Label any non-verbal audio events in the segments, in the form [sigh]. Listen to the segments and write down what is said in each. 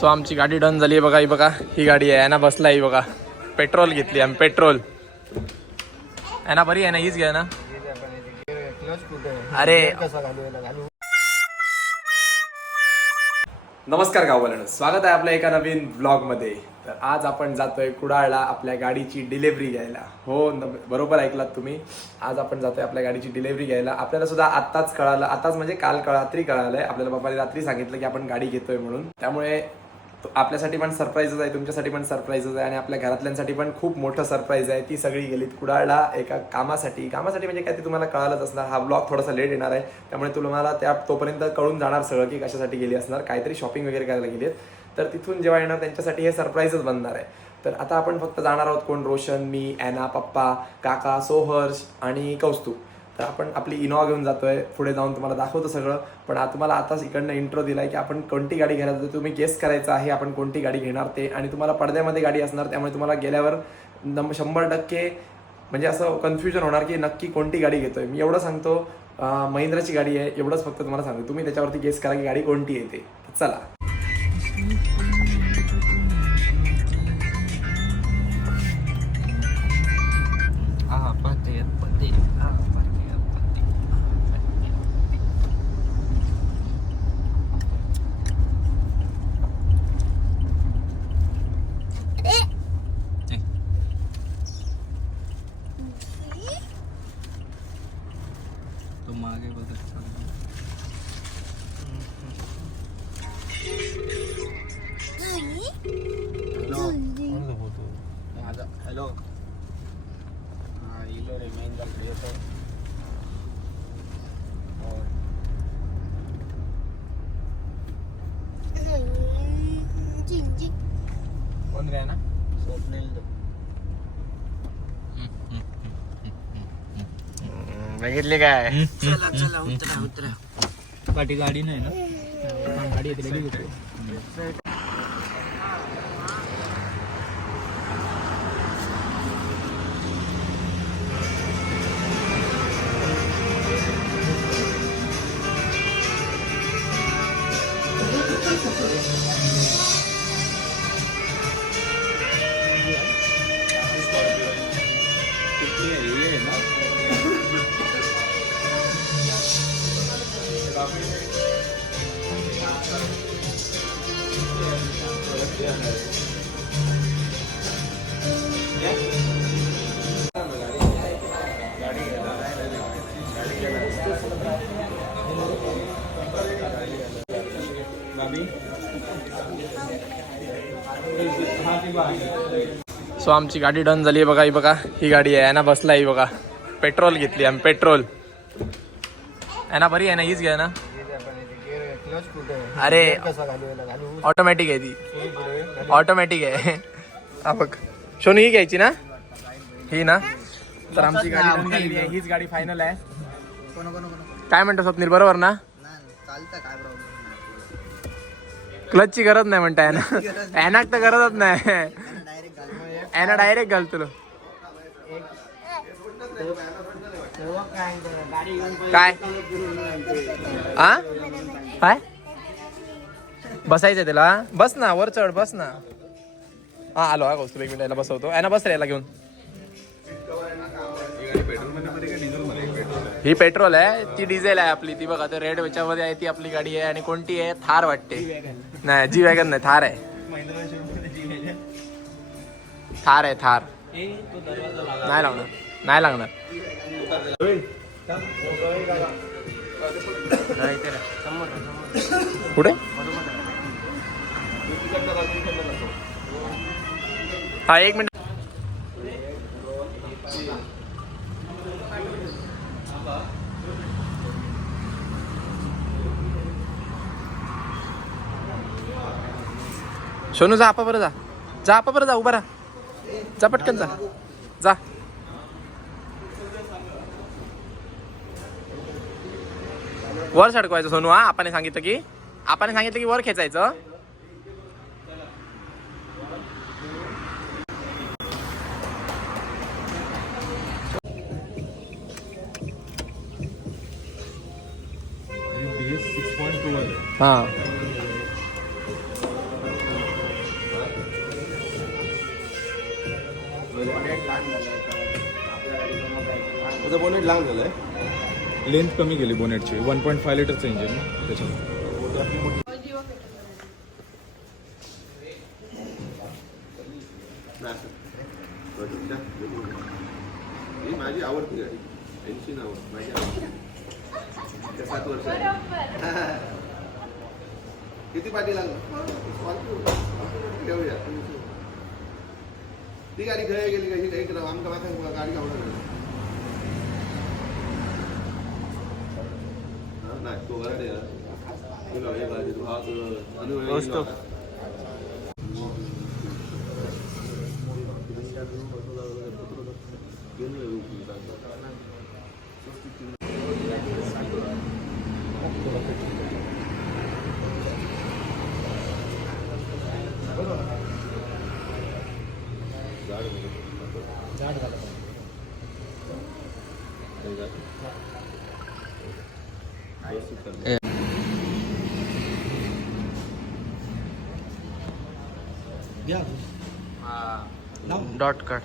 So आमची गाडी done झाली. बघा ही बघा ही गाडी आहे. ना बसला ही बघा. पेट्रोल घेतली आम्ही पेट्रोल आहे ना बरी आहे ना? हीच घ्या ना. अरे. नमस्कार गाववाल्यानं. स्वागत आहे आपल्या एका नवीन ब्लॉगमध्ये तर आज आपण जातोय कुडाळला आपल्या गाडीची डिलेवरी घ्यायला. हो बरोबर ऐकलात तुम्ही. आज आपण जातोय आपल्या गाडीची डिलेवरी घ्यायला. आपल्याला सुद्धा आत्ताच कळालं. आताच म्हणजे काल कळात्री रात्री कळालंय. आपल्याला बाबाने रात्री सांगितलं की आपण गाडी घेतोय म्हणून. त्यामुळे आपल्यासाठी पण सरप्राईजच आहे तुमच्यासाठी पण सरप्राईजच आहे आणि आपल्या घरातल्यांसाठी पण खूप मोठं सरप्राईज आहे. ती सगळी गेलीत कुडाळला एका कामासाठी. कामासाठी म्हणजे काय ते तुम्हाला कळालंच असणार. हा ब्लॉग थोडासा लेट येणार आहे. त्यामुळे तुम्हाला त्या तोपर्यंत कळून जाणार सगळं की कशासाठी गेली असणार. काहीतरी शॉपिंग वगैरे करायला गेली तर तिथून जेव्हा येणार त्यांच्यासाठी हे सरप्राईजच बनणार आहे. तर आता आपण फक्त जाणार आहोत कोण? रोशन मी ॲना पप्पा काका सोहर्ष आणि कौस्तुभ. तर आपण आपली इनोवा घेऊन जातोय. पुढे जाऊन तुम्हाला दाखवतो सगळं. पण आता तुम्हाला आताच इकडनं इंट्रो दिलाय की आपण कोणती गाडी घ्यायला जातो तुम्ही गेस करायचं आहे आपण कोणती गाडी घेणार ते. आणि तुम्हाला पडद्यामध्ये गाडी असणार त्यामुळे तुम्हाला गेल्यावर नम शंभर टक्के म्हणजे असं कन्फ्युजन होणार की नक्की कोणती गाडी घेतोय. मी एवढं सांगतो महिंद्राची गाडी आहे एवढंच फक्त तुम्हाला सांगतो. तुम्ही त्याच्यावरती गेस करा की गाडी कोणती येते चला. ना स्वप्नील तो. बघितली काय? चला चला उतरा उतरा. पाठी गाडी नाही ना? गाडी येते लगेच सो आमची गाडी डन झाली आहे बघा ही बघा ही गाडी आहे ना बसला ही बघा. पेट्रोल घेतली आम्ही पेट्रोल. आहे ना बरी आहे ना हीच घ्या ना. अरे ऑटोमॅटिक आहे ती. ऑटोमॅटिक आहे. हा बघ. सोनू ही घ्यायची ना? ही ना? तर आमची गाडी done हीच गाडी फायनल आहे. काय म्हणतो स्वप्नील? बरोबर ना? चालतं काय क्लचची गरज नाही म्हणताय ना. एनाक तर गरजच नाही. एना डायरेक्ट घाल तुला काय? आ? काय? बसायचं त्याला. बस ना वर चढ बस ना. हा आलो हा कौस्तुभ एक मिनिट बसवतो. आहे ना बस रे याला घेऊन. ही पेट्रोल आहे ती डिझेल आहे आपली. ती बघा ते रेड याच्यामध्ये आहे ती आपली गाडी आहे आणि कोणती आहे? थार वाटते. नाही जी वॅगन नाही थार आहे. थार आहे थार. नाही लागणार नाही लागणार. कुठे? हा एक मिनिट. सोनू जा आपा बरं जा. जा आपा बरं जा उभा राहा. जा पटकन जा. जा. वर सडकवायचं सोनू हा. आपाने सांगितलं की आपाने सांगितलं की वर खेचायचं. हां. बोनेट लहान झालं आहे लेंथ कमी गेली बोनेटची वन पॉईंट फाय लिटरचं इंजिन ना त्याच्यामुळे माझी आवडती गाडी. ऐंशी नाव माझी आवडती. सात वर्ष किती पाठी लागलं? घेऊया ती गाडी खेळ गेली कशी काही करा आमका माथा गाडी आवडत नाही तो गाडी तुला हे गाडी तू हात अनुभव डॉट काढ.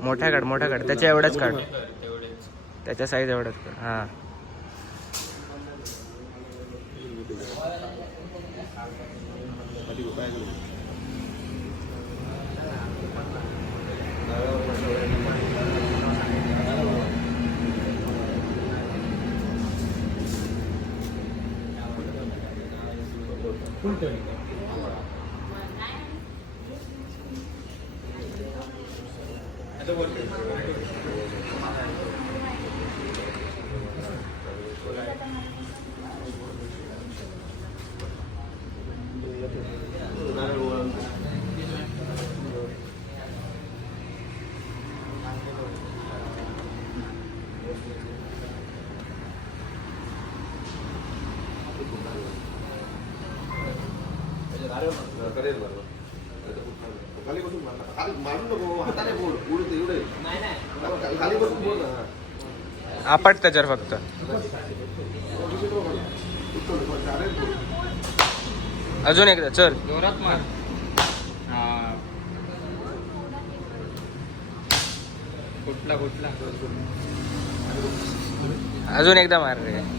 मोठ्या काढ मोठ्या काढ. त्याच्या एवढ्याच काढ. त्याच्या साईज एवढ्याच काढ. हा. フルトに Thank you. टर्न करेल बरोबर. खाली बसून मार. खाली मारू नको हाताने बोल. उडते एवढे. खाली- खाली बसून बोल ना. आपट त्याच्यावर फक्त. अजून एकदा चल. जोरात मार. हा. कुठला कुठला? अजून एकदा मार रे.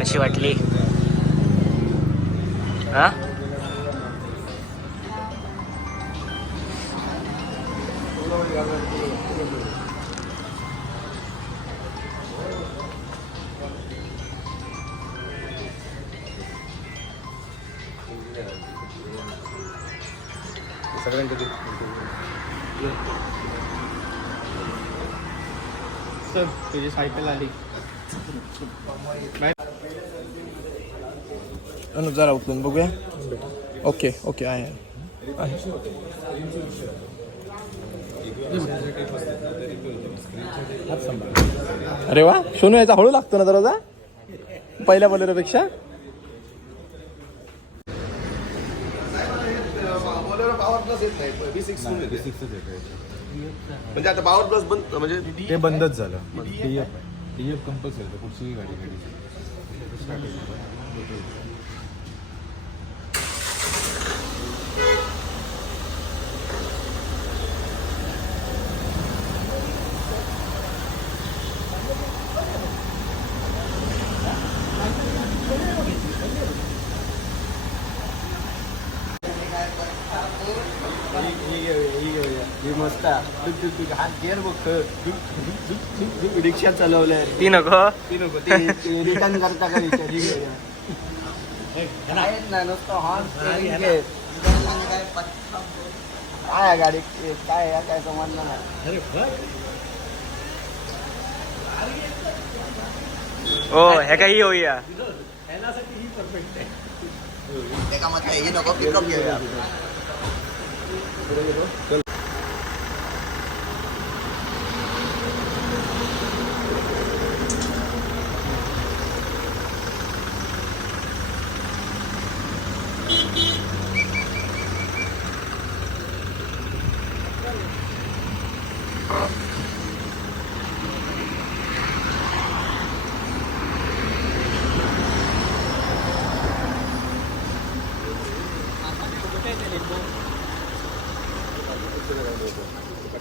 अशी कशी वाटली? हा? सर तुझी सायकल आली. अनु जरा उचलून बघूया. ओके ओके आहे आहे. अरे वा सोनू याचा हळू लागतो ना जरा पहिल्या बोलेरोपेक्षा? बोलेरो पॉवर प्लस येत नाही बी सिक्स म्हणजे आता पॉवर प्लस बंद म्हणजे ते बंदच झालं मग T F T F compulsory कुठचीही गाडी गाडी ही मस्त. हात गेअर बघ रिक्षा चालवल्या. ती नको. ती नको. ते रिटर्न करता का रिक्षा? ना. नुसतं हॉर्न काय गाडी काय काय समजलं नाही. हो हे काही होऊया. हे नको पिकअप घेऊया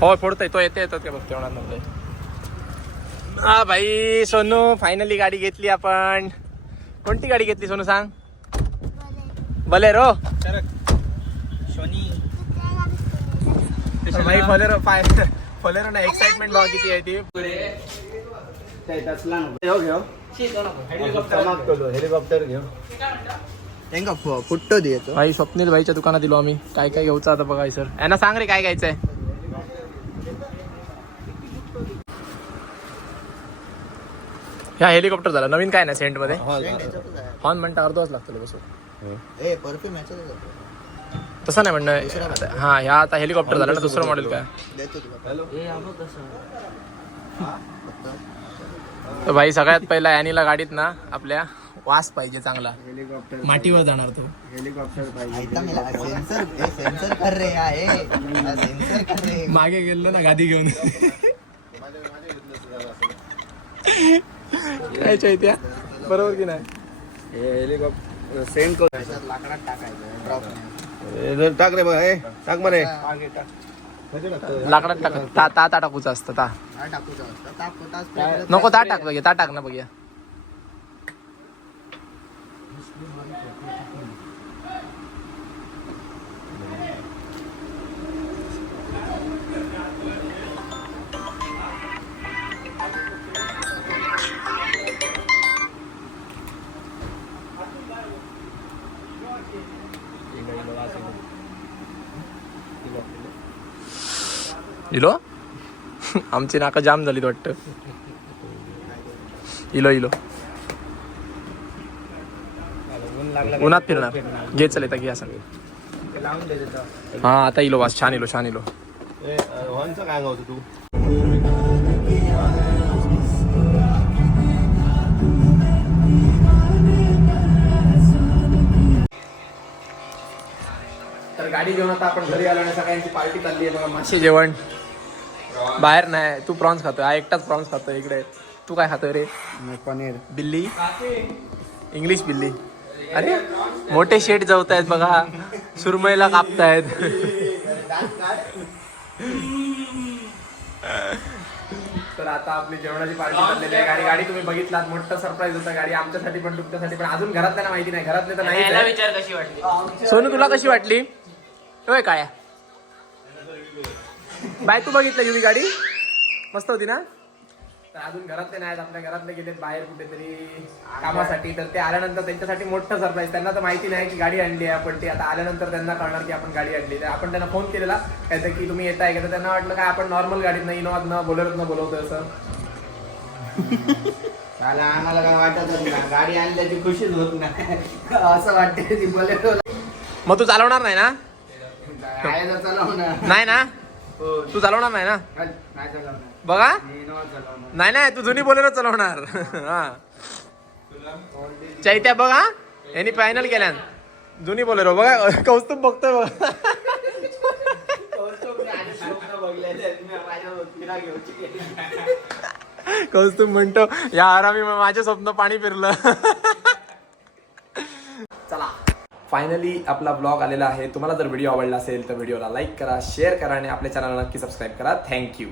हो फोडतोय. तो येते येतात का बघ तेवढा नव्हते हा भाई सोनू फायनली गाडी घेतली आपण. कोणती गाडी घेतली सोनू सांग? बलेरो. भाई फलेरो फाय फलेरो ना एक्साइटमेंट बघा किती आहे ती. हेलिकॉप्टर. घेऊ त्यांना फुट्टो द्यायचो भाई स्वप्नील भाईच्या दुकानात दिलो आम्ही. काय काय घ्यायचं आता बघाय सर यांना सांग रे काय घ्यायचंय? ह्या हेलिकॉप्टर झाला. नवीन काय ना सेंटमध्ये हॉर्न म्हणता अर्धच लागतो बसून ए परफ्यूम याच्यातच तसं नाही म्हणणं. हा ह्या आता हेलिकॉप्टर झाला ना दुसरं मॉडेल काय? तर भाई सगळ्यात पहिला यानीला गाडीत ना आपल्या वास पाहिजे चांगला. हेलिकॉप्टर मातीवर जाणार तो. हेलिकॉप्टर पाहिजे. ऐकता मी सेन्सर सेन्सर कर रे ए. सेन्सर कर रे. मागे गेलो ना गादी घेऊन. [laughs] काय चैत्या? बरोबर की नाही? हेलिकॉप्टर सेंड कर. लाकडात टाकायचं ड्रॉप टाक रे बघ हे टाक मरे लाकडात टाक. ता ता ता टाकूचं असतं ता. नको ता टाक बघे ता टाक ना बघूया इलो? [laughs] आमची नाका जाम झालीत वाटतं. इलो इलो. उन्हात फिरणार. घे चल येता घे असं. लावून दे तिथं. हा आता इलो वास छान इलो छान इलो. काय तू तर गाडी घेऊन आता आपण घरी आलो आणि सगळ्यांची पार्टी चालली आहे बघा मासे जेवण. बाहेर नाही तू प्रॉन्स खातोय. हा एकटाच प्रॉन्स खातोय इकडे. तू काय खातोय रे? पनीर. बिल्ली? इंग्लिश बिल्ली. अरे मोठे शेट जवत आहेत बघा. सुरमईला कापतायत. तर आता आपली जेवणाची पार्टी चाललेली आहे. गाडी गाडी तुम्ही बघितलात. मोठं सरप्राईज होता गाडी. आमच्यासाठी पण तुमच्यासाठी पण. अजून घरातल्या माहिती नाही. घरातले तर नाही विचार कशी वाटली? सोनू तुला कशी वाटली? होय काय? बाय तू बघितलं युवी गाडी? मस्त होती ना? तर अजून घरातले नाहीत आपल्या घरातले गेलेत बाहेर कुठेतरी कामासाठी. तर ते आल्यानंतर त्यांच्यासाठी मोठं सरप्राईज त्यांना तर माहिती नाही की गाडी आणली आहे आपण ते. आता आल्यानंतर त्यांना कळणार की आपण गाडी आणली. तर आपण त्यांना फोन केलेला. काय की तुम्ही येताय का? तर त्यांना वाटलं काय आपण नॉर्मल गाडीत न इनोवात न बोलत न बोलवतोय असं. [laughs] आम्हाला काय वाटत नाही गाडी आणल्याची खुशीच होत नाही. [laughs] असं वाटते ती मग तू चालवणार नाही ना? [laughs] आहे चालवणार. नाही ना? तू चालवणार नाही ना? बघा. नाही नाही तू जुनी बोलेरो चालवणार. हा. चैत्या बघ. यांनी फायनल केल्यान. जुनी बोलेरो. बघा कौस्तुभ बघतोय बघा. कौस्तुभ म्हणतो या आरामी माझे स्वप्न पाणी फिरलं. फायनली आपला ब्लॉग आलेला आहे. तुम्हाला जर व्हिडिओ आवडला असेल तर व्हिडिओला लाईक करा शेअर करा आणि आपल्या चॅनलला नक्की सबस्क्राईब करा. थँक्यू